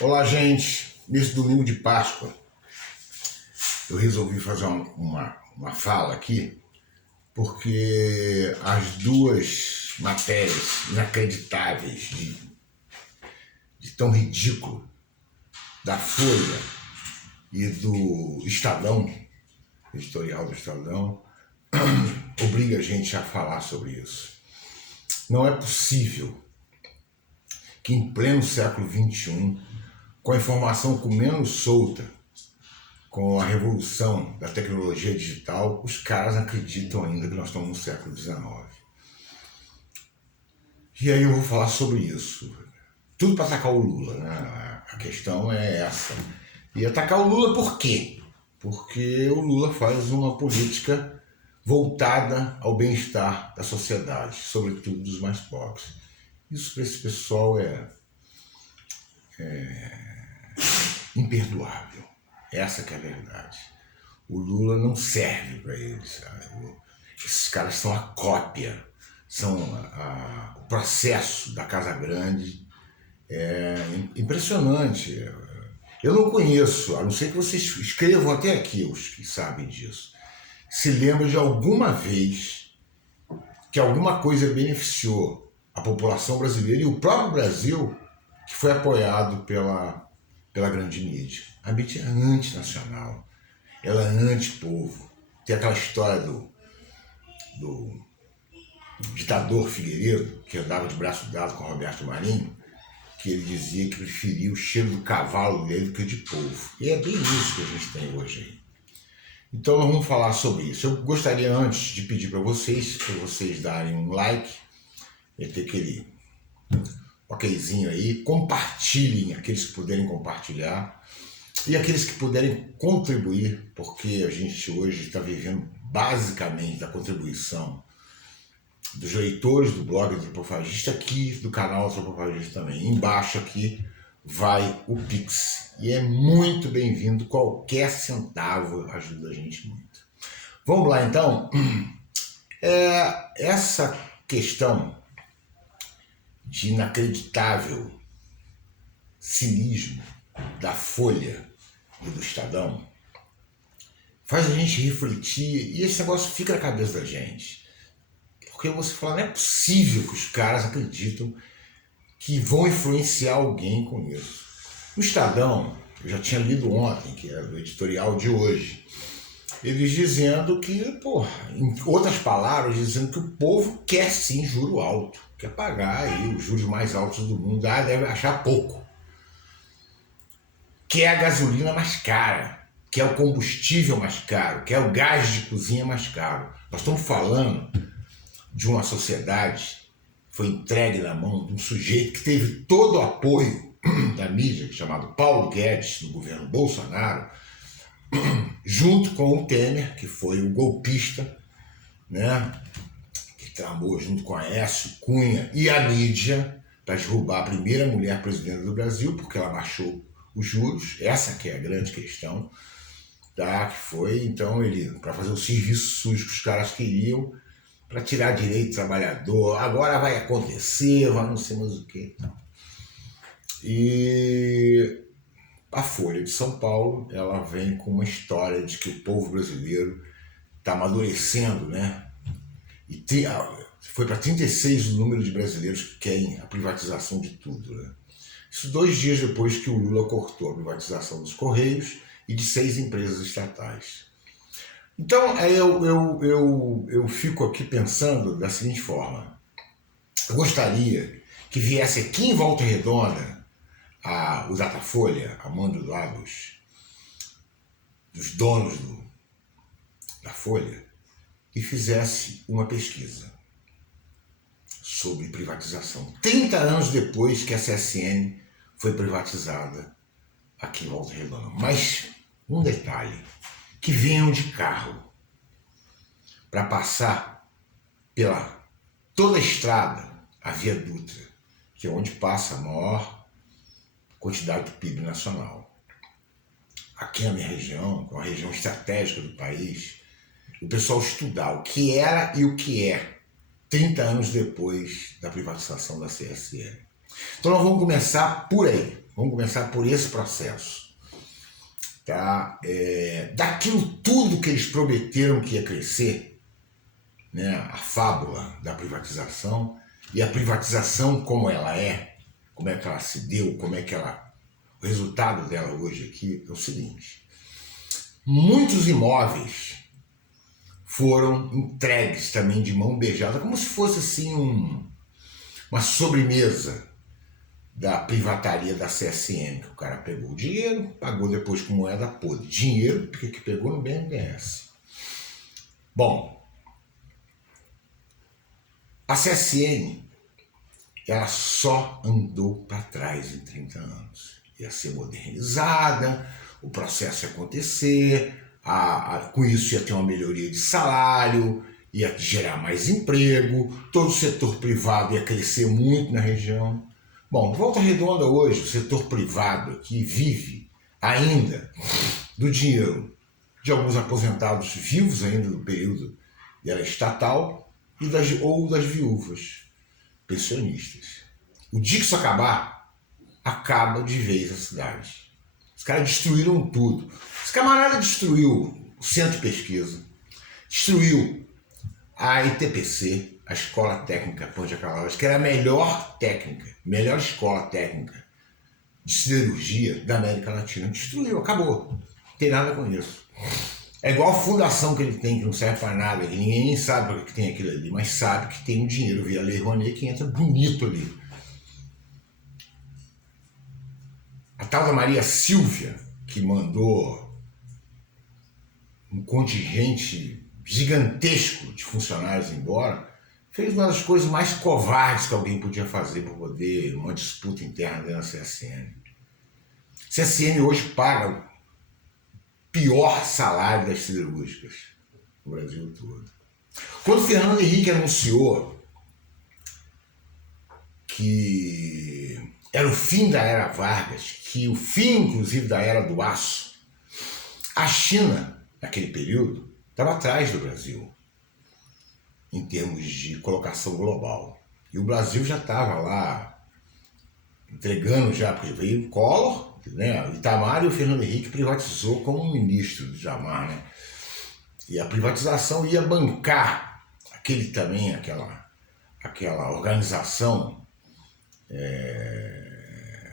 Olá, gente. Nesse domingo de Páscoa, eu resolvi fazer uma fala aqui, porque as duas matérias inacreditáveis de tão ridículo da Folha e do Estadão, editorial do Estadão, obriga a gente a falar sobre isso. Não é possível que em pleno século XXI, com a informação comendo solta, com a revolução da tecnologia digital, os caras acreditam ainda que nós estamos no século XIX. E aí eu vou falar sobre isso. Tudo para atacar o Lula, né? A questão é essa. E atacar o Lula por quê? Porque o Lula faz uma política voltada ao bem-estar da sociedade, sobretudo dos mais pobres. Isso para esse pessoal é imperdoável. Essa que é a verdade. O Lula não serve para eles. Sabe? Esses caras são a cópia, são o processo da Casa Grande. É impressionante. Eu não conheço, a não ser que vocês escrevam até aqui, os que sabem disso. Se lembram de alguma vez que alguma coisa beneficiou a população brasileira e o próprio Brasil, que foi apoiado pela grande mídia. A mídia é antinacional, ela é antipovo. Tem aquela história do ditador Figueiredo, que andava de braço dado com Roberto Marinho, que ele dizia que preferia o cheiro do cavalo dele do que de povo. E é bem isso que a gente tem hoje aí. Então nós vamos falar sobre isso. Eu gostaria antes de pedir para vocês darem um like, meter aquele okzinho aí, compartilhem aqueles que puderem compartilhar e aqueles que puderem contribuir, porque a gente hoje está vivendo basicamente da contribuição dos leitores do blog Antropofagista, aqui do canal Antropofagista também. Embaixo aqui vai o Pix e é muito bem-vindo, qualquer centavo ajuda a gente muito. Vamos lá então. Essa questão de inacreditável cinismo da Folha e do Estadão faz a gente refletir e esse negócio fica na cabeça da gente. Porque você fala, não é possível que os caras acreditam que vão influenciar alguém com isso. No Estadão, eu já tinha lido ontem, que era o editorial de hoje, eles dizendo que, em outras palavras, dizendo que o povo quer sim juro alto, quer pagar aí os juros mais altos do mundo, deve achar pouco. Quer a gasolina mais cara, quer o combustível mais caro, quer o gás de cozinha mais caro. Nós estamos falando de uma sociedade que foi entregue na mão de um sujeito que teve todo o apoio da mídia, chamado Paulo Guedes, no governo Bolsonaro, junto com o Temer, que foi o golpista, né, que tramou junto com Aécio Cunha e a mídia para derrubar a primeira mulher presidenta do Brasil, porque ela baixou os juros, essa que é a grande questão, tá? Que foi, então, ele para fazer o serviço sujo que os caras queriam, para tirar direito do trabalhador, agora vai acontecer, vai não sei mais o que. E a Folha de São Paulo, ela vem com uma história de que o povo brasileiro está amadurecendo, né? E foi para 36 o número de brasileiros que querem a privatização de tudo, né? Isso 2 dias depois que o Lula cortou a privatização dos Correios e de 6 empresas estatais. Então eu fico aqui pensando da seguinte forma: eu gostaria que viesse aqui em Volta Redonda o Datafolha, a mando lá dos donos da Folha, e fizesse uma pesquisa sobre privatização. 30 anos depois que a CSN foi privatizada aqui em Volta Redonda. Mas um detalhe, que venham de carro para passar pela toda a estrada, a Via Dutra, que é onde passa a maior quantidade do PIB nacional. Aqui na minha região, que é uma região estratégica do país, o pessoal estudar o que era e o que é 30 anos depois da privatização da CSN. Então nós vamos começar por aí. Vamos começar por esse processo. Tá? Daquilo tudo que eles prometeram que ia crescer, né? A fábula da privatização, e a privatização como ela é, como é que ela se deu, como é que ela... O resultado dela hoje aqui é o seguinte: muitos imóveis foram entregues também de mão beijada, como se fosse assim uma sobremesa da privataria da CSN, que o cara pegou o dinheiro, pagou depois com moeda podre. Dinheiro que pegou no BNDES. Bom, a CSN, ela só andou para trás em 30 anos. Ia ser modernizada, o processo ia acontecer, com isso ia ter uma melhoria de salário, ia gerar mais emprego, todo o setor privado ia crescer muito na região. Bom, Volta Redonda hoje, o setor privado aqui vive ainda do dinheiro de alguns aposentados vivos ainda do período dela estatal ou das viúvas pensionistas. O dia que isso acabar, acaba de vez a cidade. Os caras destruíram tudo. Esse camarada destruiu o centro de pesquisa, destruiu a ITPC, a Escola Técnica Ponte Acalaús, que era a melhor escola técnica de siderurgia da América Latina. Destruiu, acabou. Não tem nada com isso. É igual a fundação que ele tem, que não serve para nada, que ninguém nem sabe para que tem aquilo ali, mas sabe que tem um dinheiro via Lei Rouanet que entra bonito ali. A tal da Maria Silvia, que mandou um contingente gigantesco de funcionários embora, fez uma das coisas mais covardes que alguém podia fazer para poder uma disputa interna dentro da CSN. A CSN hoje paga o pior salário das siderúrgicas no Brasil todo. Quando o Fernando Henrique anunciou que era o fim da era Vargas, que o fim, inclusive, da era do aço, a China, naquele período, estava atrás do Brasil em termos de colocação global. E o Brasil já estava lá entregando já, porque veio o Collor, né? O Itamar, e o Fernando Henrique privatizou como ministro do Itamar, né? E a privatização ia bancar aquela organização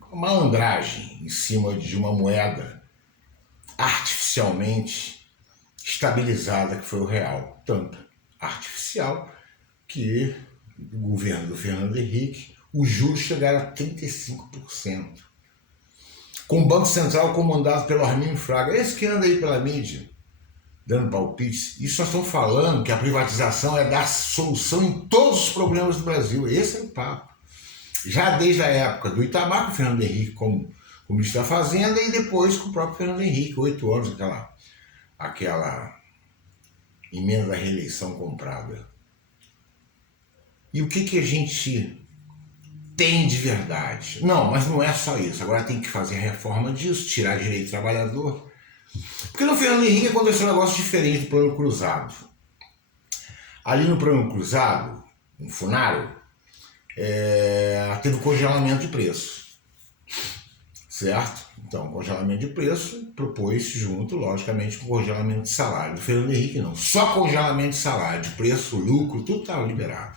com malandragem em cima de uma moeda artificialmente estabilizada, que foi o real. Tanto artificial que o governo do Fernando Henrique, os juros chegaram a 35%. Com o Banco Central comandado pelo Arminio Fraga, esse que anda aí pela mídia, dando palpites. Isso nós estamos falando que a privatização é dar solução em todos os problemas do Brasil. Esse é o papo. Já desde a época do Itamar, com o Fernando Henrique como ministro da Fazenda, e depois com o próprio Fernando Henrique, 8 anos, aquela emenda da reeleição comprada. E o que a gente tem de verdade? Não, mas não é só isso. Agora tem que fazer a reforma disso, tirar direito do trabalhador. Porque no Fernando Henrique aconteceu um negócio diferente do Plano Cruzado. Ali no Plano Cruzado, no Funaro, teve congelamento de preço. Certo? Então, congelamento de preço propôs-se junto, logicamente, com congelamento de salário. Do Fernando Henrique não. Só congelamento de salário, de preço, lucro, tudo estava liberado.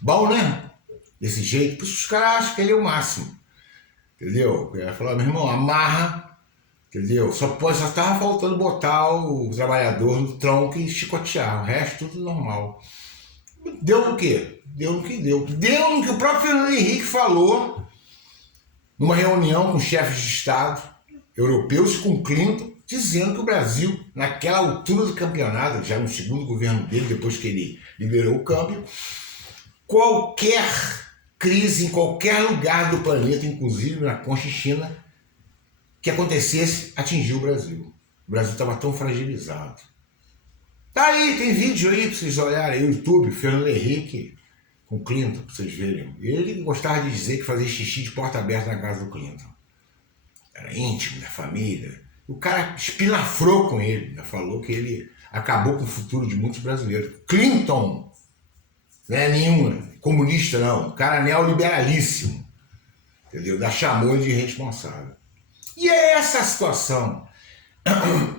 Bom, né? Desse jeito, por isso os caras acham que ele é o máximo. Entendeu? Ele falou, meu irmão, amarra, entendeu? Só estava faltando botar o trabalhador no tronco e chicotear. O resto tudo normal. Deu no quê? Deu no que deu. Deu no que o próprio Fernando Henrique falou numa reunião com chefes de Estado europeus e com Clinton, dizendo que o Brasil, naquela altura do campeonato, já no segundo governo dele, depois que ele liberou o câmbio, qualquer crise em qualquer lugar do planeta, inclusive na Conchichina, que acontecesse, atingiu o Brasil. O Brasil estava tão fragilizado. Tá aí, tem vídeo aí para vocês olharem aí, o YouTube, Fernando Henrique com Clinton, para vocês verem. Ele gostava de dizer que fazia xixi de porta aberta na casa do Clinton. Era íntimo da família. O cara espinafrou com ele, falou que ele acabou com o futuro de muitos brasileiros. Clinton não é nenhum comunista, não. Um cara neoliberalíssimo. entendeu? Da chamou de irresponsável. E é essa a situação.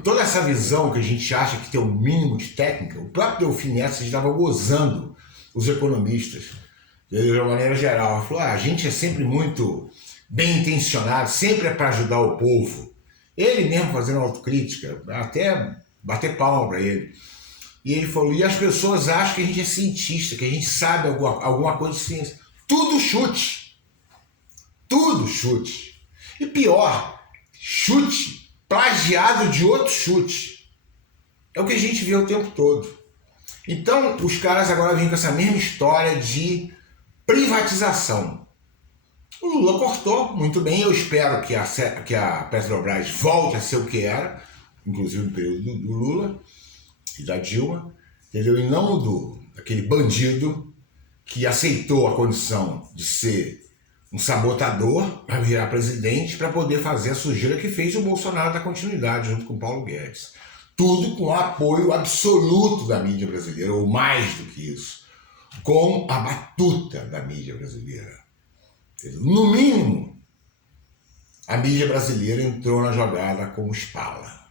Toda essa visão que a gente acha que tem um mínimo de técnica, o próprio Delfim Neto estava gozando os economistas, de uma maneira geral. Ele falou, a gente é sempre muito bem intencionado, sempre é para ajudar o povo. Ele mesmo fazendo autocrítica, até bater palma para ele. E ele falou, e as pessoas acham que a gente é cientista, que a gente sabe alguma coisa de ciência. Tudo chute. Tudo chute. E pior, chute plagiado de outro chute. É o que a gente vê o tempo todo. Então, os caras agora vêm com essa mesma história de privatização. O Lula cortou muito bem, eu espero que a Petrobras volte a ser o que era, inclusive no período do Lula e da Dilma, entendeu? E não daquele bandido que aceitou a condição de ser um sabotador para virar presidente para poder fazer a sujeira que fez o Bolsonaro dar continuidade junto com o Paulo Guedes. Tudo com o apoio absoluto da mídia brasileira, ou mais do que isso, com a batuta da mídia brasileira. No mínimo, a mídia brasileira entrou na jogada como espala.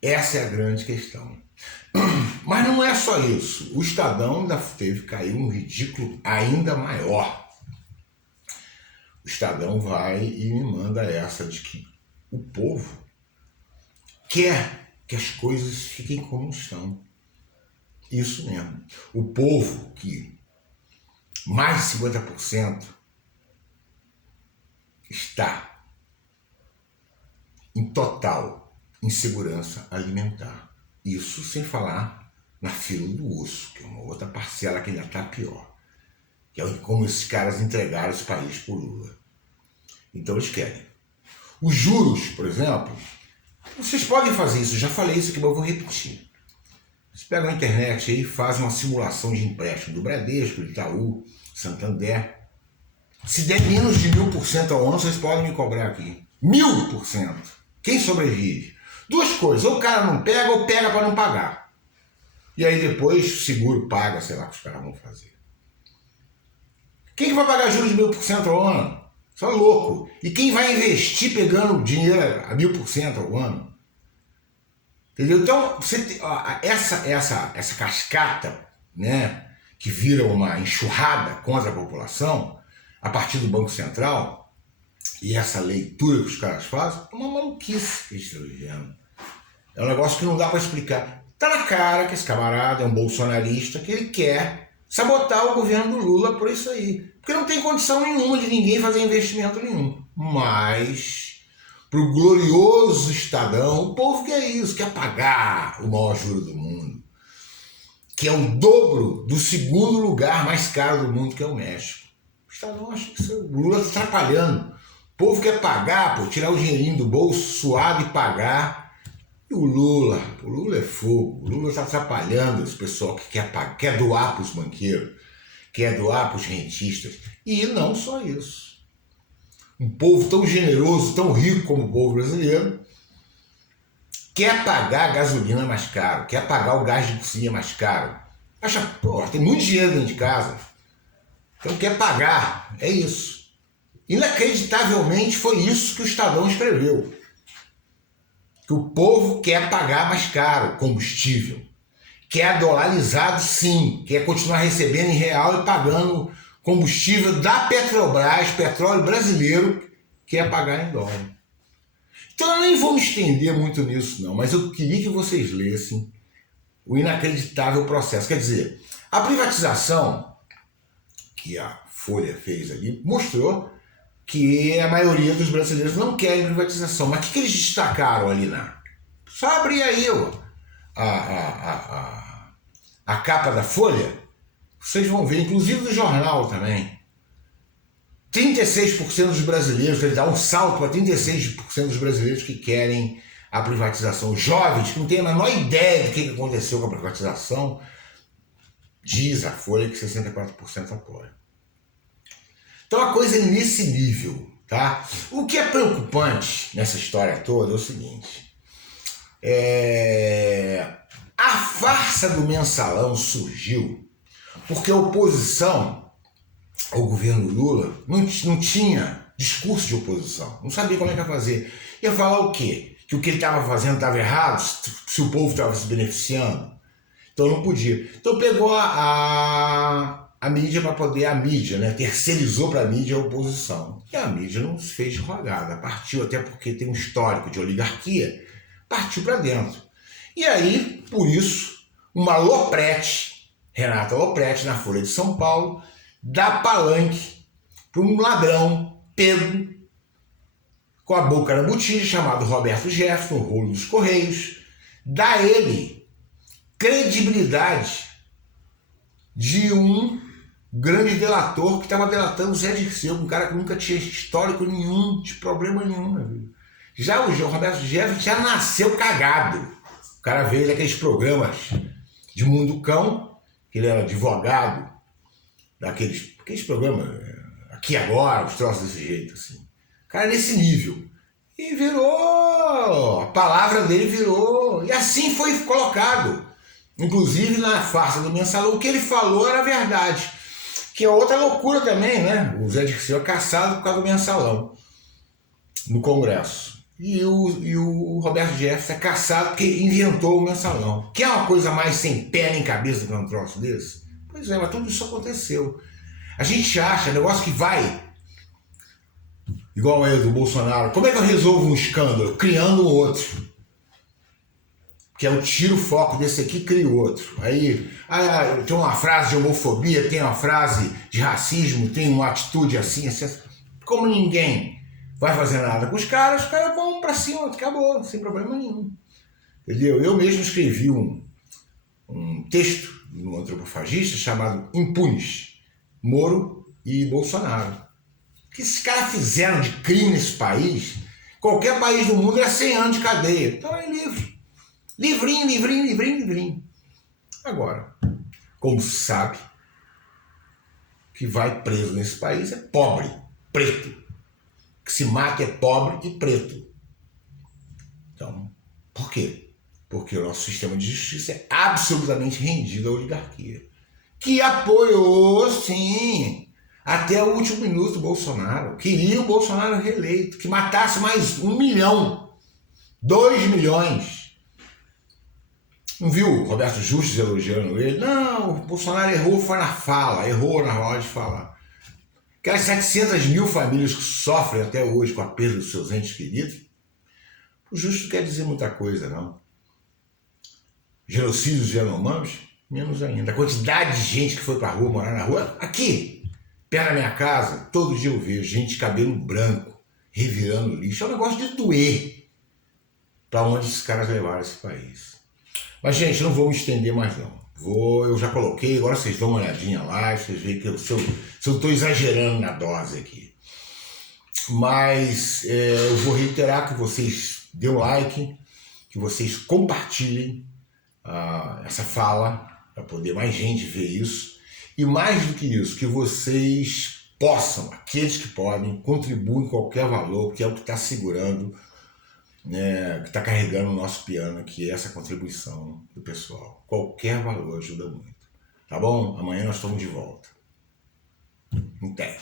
Essa é a grande questão. Mas não é só isso. O Estadão ainda teve que cair um ridículo ainda maior. O Estadão vai e me manda essa de que o povo quer que as coisas fiquem como estão. Isso mesmo. O povo que mais de 50% está em total insegurança alimentar. Isso sem falar na fila do osso, que é uma outra parcela que ainda está pior. Que é como esses caras entregaram esse país por Lula. Então eles querem. Os juros, por exemplo, vocês podem fazer isso, já falei isso aqui, mas eu vou repetir. Vocês pegam a internet aí e fazem uma simulação de empréstimo do Bradesco, do Itaú, Santander. Se der menos de 1000% ao ano, vocês podem me cobrar aqui. 1000%. Quem sobrevive? Duas coisas, ou o cara não pega ou pega para não pagar. E aí depois o seguro paga, sei lá o que os caras vão fazer. Quem vai pagar juros de 1000% ao ano? Só louco. E quem vai investir pegando dinheiro a 1000% ao ano? Entendeu? Então, essa cascata, né, que vira uma enxurrada contra a população, a partir do Banco Central, e essa leitura que os caras fazem, é uma maluquice que eles estão vivendo. É um negócio que não dá para explicar. Tá na cara que esse camarada é um bolsonarista, que ele quer sabotar o governo do Lula por isso aí. Porque não tem condição nenhuma de ninguém fazer investimento nenhum. Mas, pro glorioso Estadão, o povo quer isso, quer pagar o maior juro do mundo, que é o dobro do segundo lugar mais caro do mundo, que é o México. O Estadão acha que o Lula está atrapalhando. O povo quer pagar, pô, tirar o dinheirinho do bolso, suado e pagar. E o Lula é fogo. O Lula está atrapalhando esse pessoal que quer doar para os banqueiros, quer doar para os rentistas. E não só isso. Um povo tão generoso, tão rico como o povo brasileiro, quer pagar a gasolina mais caro, quer pagar o gás de cozinha mais caro. Acha, pô, tem muito dinheiro dentro de casa. Então quer pagar. É isso. Inacreditavelmente foi isso que o Estadão escreveu. Que o povo quer pagar mais caro combustível. Quer dolarizado, sim. Quer continuar recebendo em real e pagando combustível da Petrobras, petróleo brasileiro, quer pagar em dólar. Então eu nem vou me estender muito nisso não, mas eu queria que vocês lessem o inacreditável processo. Quer dizer, a privatização que a Folha fez ali mostrou que a maioria dos brasileiros não querem privatização. Mas o que eles destacaram ali Só abrir aí a capa da Folha, vocês vão ver, inclusive do jornal também. 36% dos brasileiros, ele dá um salto para 36% dos brasileiros que querem a privatização. Jovens que não têm a menor ideia do que aconteceu com a privatização, diz a Folha que 64% apoiam. Então a coisa é nesse nível, tá? O que é preocupante nessa história toda é o seguinte. A farsa do mensalão surgiu porque a oposição ao governo Lula, não tinha discurso de oposição, não sabia como é que ia fazer. Ia falar o quê? Que o que ele estava fazendo estava errado, se o povo estava se beneficiando. Então não podia. Então pegou a mídia para poder, a mídia, né? Terceirizou para a mídia a oposição. E a mídia não se fez de rogada, partiu, até porque tem um histórico de oligarquia, partiu para dentro. E aí, por isso, uma Lopretti, Renata Lopretti, na Folha de São Paulo, dá palanque para um ladrão pego com a boca na botija, chamado Roberto Jefferson, o rolo dos Correios, dá ele credibilidade de um grande delator que estava delatando o Zé Dirceu, um cara que nunca tinha histórico nenhum, de problema nenhum na vida. Já o Roberto Jefferson já nasceu cagado. O cara veio daqueles programas de Mundo Cão, que ele era advogado, daqueles programas, Aqui Agora, os troços desse jeito, assim. O cara nesse nível. E virou, a palavra dele virou, e assim foi colocado. Inclusive na farsa do Mensalão, o que ele falou era verdade. Que é outra loucura também, né? O Zé Dirceu é caçado por causa do Mensalão no Congresso. E o Roberto Jefferson é caçado porque inventou o Mensalão. Que é uma coisa mais sem pé nem cabeça que um troço desse? Pois é, mas tudo isso aconteceu. A gente acha, negócio que vai, igual ele do Bolsonaro, como é que eu resolvo um escândalo? Criando um outro. Que é o tiro foco desse aqui, cria outro. Aí tem uma frase de homofobia, tem uma frase de racismo, tem uma atitude assim. Como ninguém vai fazer nada com os caras vão pra cima, acabou, sem problema nenhum. Entendeu? Eu mesmo escrevi um texto no Antropofagista chamado Impunes, Moro e Bolsonaro. O que esses caras fizeram de crime nesse país, qualquer país do mundo é 100 anos de cadeia. Então é livre. Livrinho, livrinho, livrinho, livrinho. Agora, como se sabe, que vai preso nesse país é pobre, preto. Que se mata é pobre e preto. Então, por quê? Porque o nosso sistema de justiça é absolutamente rendido à oligarquia. Que apoiou, sim, até o último minuto o Bolsonaro. Queria o Bolsonaro reeleito, que matasse mais 1 milhão, 2 milhões. Não viu o Roberto Justus elogiando ele? Não, o Bolsonaro errou, foi na fala, errou na hora de falar. Aquelas 700 mil famílias que sofrem até hoje com a perda dos seus entes queridos, o Justus não quer dizer muita coisa, não. Genocídios Yanomamis, menos ainda. A quantidade de gente que foi pra rua, morar na rua, aqui, perto da minha casa, todo dia eu vejo gente de cabelo branco, revirando lixo. É um negócio de doer pra onde esses caras levaram esse país. Mas, gente, não vou me estender mais, não. Eu já coloquei, agora vocês dão uma olhadinha lá, vocês veem que se eu estou exagerando na dose aqui. Mas eu vou reiterar que vocês dêem um like, que vocês compartilhem essa fala, para poder mais gente ver isso. E mais do que isso, que vocês possam, aqueles que podem, contribuem com qualquer valor, que é o que está segurando, né, que está carregando o nosso piano, que é essa contribuição do pessoal. Qualquer valor ajuda muito. Tá bom? Amanhã nós estamos de volta. Até.